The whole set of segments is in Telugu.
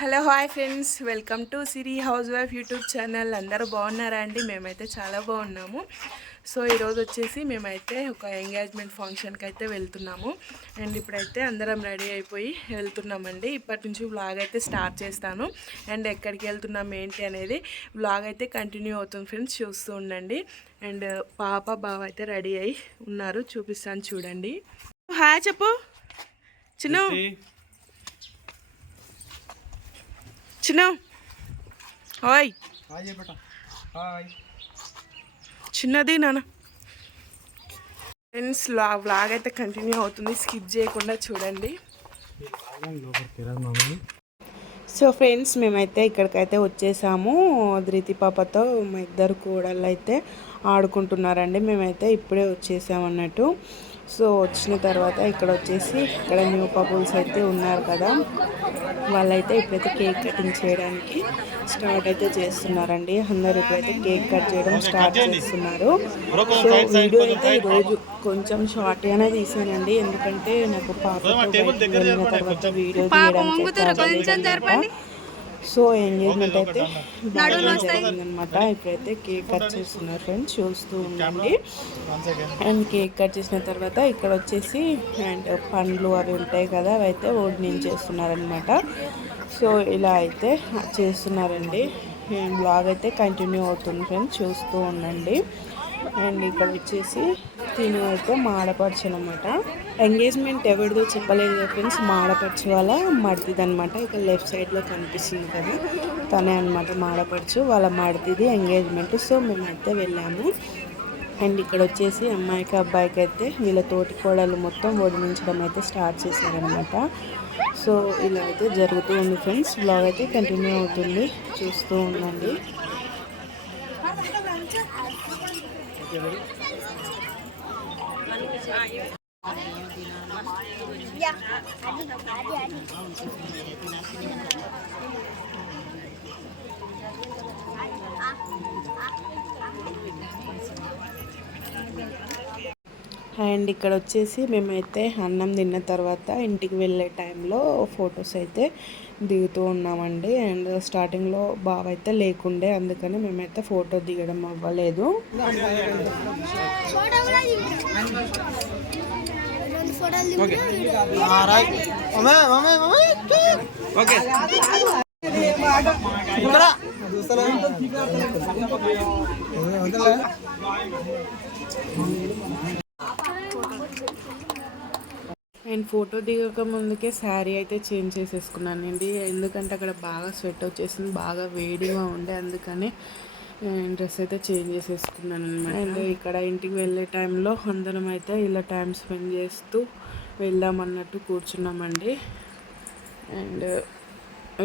Hello hi friends. Welcome to Siri house wife YouTube channel. అందరూ బాగున్నారా అండి? మేమైతే చాలా బాగున్నాము. సో ఈరోజు వచ్చేసి మేమైతే ఒక ఎంగేజ్మెంట్ ఫంక్షన్కి అయితే వెళ్తున్నాము. అండ్ ఇప్పుడైతే అందరం రెడీ అయిపోయి వెళ్తున్నామండి. ఇప్పటి నుంచి వ్లాగ్ అయితే స్టార్ట్ చేస్తాను. అండ్ ఎక్కడికి వెళ్తున్నాం ఏంటి అనేది వ్లాగ్ అయితే కంటిన్యూ అవుతుంది ఫ్రెండ్స్. చూస్తూ ఉండండి. అండ్ పాప బావ అయితే రెడీ అయి ఉన్నారు. చూపిస్తాను చూడండి. హాయ్ చెప్పు. చిన్న. చిన్న. ఓయ్. హాయ్ చిన్నది నాన్న. ఫ్రెండ్స్ వ్లాగ్ అయితే కంటిన్యూ అవుతుంది. స్కిప్ చేయకుండా చూడండి. సో ఫ్రెండ్స్ మేమైతే ఇక్కడికైతే వచ్చేసాము. ధృతి పాపతో మా ఇద్దరు కూడళ్ళు అయితే ఆడుకుంటున్నారండి. మేమైతే ఇప్పుడే వచ్చేసాము అన్నట్టు సో వచ్చిన తర్వాత ఇక్కడ వచ్చేసి ఇక్కడ న్యూ కపుల్స్ అయితే ఉన్నారు కదా. వాళ్ళైతే ఇప్పుడైతే కేక్ కటింగ్ చేయడానికి స్టార్ట్ అయితే చేస్తున్నారండి. అందరు ఇప్పుడైతే కేక్ కట్ చేయడం స్టార్ట్ చేస్తున్నారు. సో వీడియో అయితే ఈరోజు కొంచెం షార్ట్గానే తీసానండి. ఎందుకంటే నాకు పాప తర్వాత వీడియో తీయడానికి సో ఎంగేజ్మెంట్ అయితే బాగా జరిగిందనమాట ఇప్పుడైతే కేక్ కట్ చేస్తున్నారు ఫ్రెండ్స్ చూస్తూ ఉండండి. అండ్ కేక్ కట్ చేసిన తర్వాత ఇక్కడ వచ్చేసి అండ్ పండ్లు అవి ఉంటాయి కదా అవి అయితే చేస్తున్నారనమాట సో ఇలా అయితే చేస్తున్నారండి. బ్లాగ్ అయితే కంటిన్యూ అవుతుంది ఫ్రెండ్స్ చూస్తూ ఉండండి. అండ్ ఇక్కడ వచ్చేసి తిని అయితే మాడపరచు అనమాట ఎంగేజ్మెంట్ ఎవరిదో చెప్పలేదు కదా ఫ్రెండ్స్ మాడపరచు వాళ్ళ మడిదిది అనమాట ఇక్కడ లెఫ్ట్ సైడ్లో కనిపిస్తుంది కదా తనే అనమాట మాడపరచు వాళ్ళ మడిదిది ఎంగేజ్మెంట్ సో మేమైతే వెళ్ళాము. అండ్ ఇక్కడ వచ్చేసి అమ్మాయికి అబ్బాయికి అయితే వీళ్ళ తోటి కోడలు మొత్తం వడినించడం అయితే స్టార్ట్ చేశారనమాట సో ఇలా అయితే జరుగుతూ ఉంది ఫ్రెండ్స్ బ్లాగ్ అయితే కంటిన్యూ అవుతుంది. చూస్తూ ఉండండి. Yeah. అండ్ ఇక్కడ వచ్చేసి మేమైతే అన్నం తిన్న తర్వాత ఇంటికి వెళ్ళే టైంలో ఫొటోస్ అయితే దిగుతూ ఉన్నామండి. అండ్ స్టార్టింగ్లో బావ అయితే లేకుండే అందుకని మేమైతే ఫోటో దిగడం అవ్వలేదు. ఓకే అండ్ ఫోటో దిగక ముందుకే శారీ అయితే చేంజ్ చేసేసుకున్నాను అండి ఎందుకంటే అక్కడ బాగా స్వెట్ వచ్చేసింది బాగా వేడిగా ఉండే అందుకని డ్రెస్ అయితే చేంజ్ చేసేసుకున్నాను అనమాట అండ్ ఇక్కడ ఇంటికి వెళ్ళే టైంలో అందరం అయితే ఇలా టైం స్పెండ్ చేస్తూ వెళ్దామన్నట్టు కూర్చున్నామండి. అండ్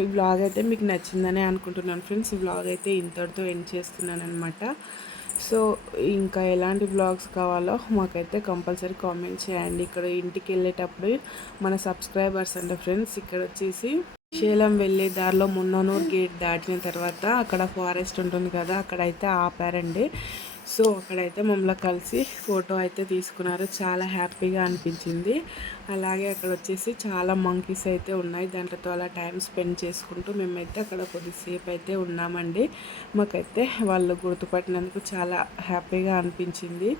ఈ బ్లాగ్ అయితే మీకు నచ్చిందని అనుకుంటున్నాను ఫ్రెండ్స్. ఈ బ్లాగ్ అయితే ఇంతటితో ఎండ్ చేస్తున్నాను అనమాట సో ఇంకా ఎలాంటి బ్లాగ్స్ కావాలో మాకైతే కంపల్సరీ కామెంట్ చేయండి. ఇక్కడ ఇంటికి వెళ్ళేటప్పుడు మన సబ్స్క్రైబర్స్ అంటే ఫ్రెండ్స్ ఇక్కడ వచ్చేసి శేలం వెళ్ళే దారిలో మున్ననూరు గేట్ దాటిన తర్వాత అక్కడ ఫారెస్ట్ ఉంటుంది కదా అక్కడైతే ఆపారండి. సో అక్కడైతే మమ్మల్ని కలిసి ఫోటో అయితే తీసుకున్నారు. చాలా హ్యాపీగా అనిపించింది. అలాగే అక్కడ వచ్చేసి చాలా మంకీస్ అయితే ఉన్నాయి. దాంట్లో అలా టైం స్పెండ్ చేసుకుంటూ మేమైతే అక్కడ కొద్దిసేపు అయితే ఉన్నామండి. మాకైతే వాళ్ళు గుర్తుపట్టినందుకు చాలా హ్యాపీగా అనిపించింది.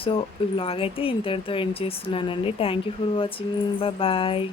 సో ఈ వ్లాగ్ అయితే ఇంతటితో ఎండ్ చేస్తున్నానండి. Thank you for watching bye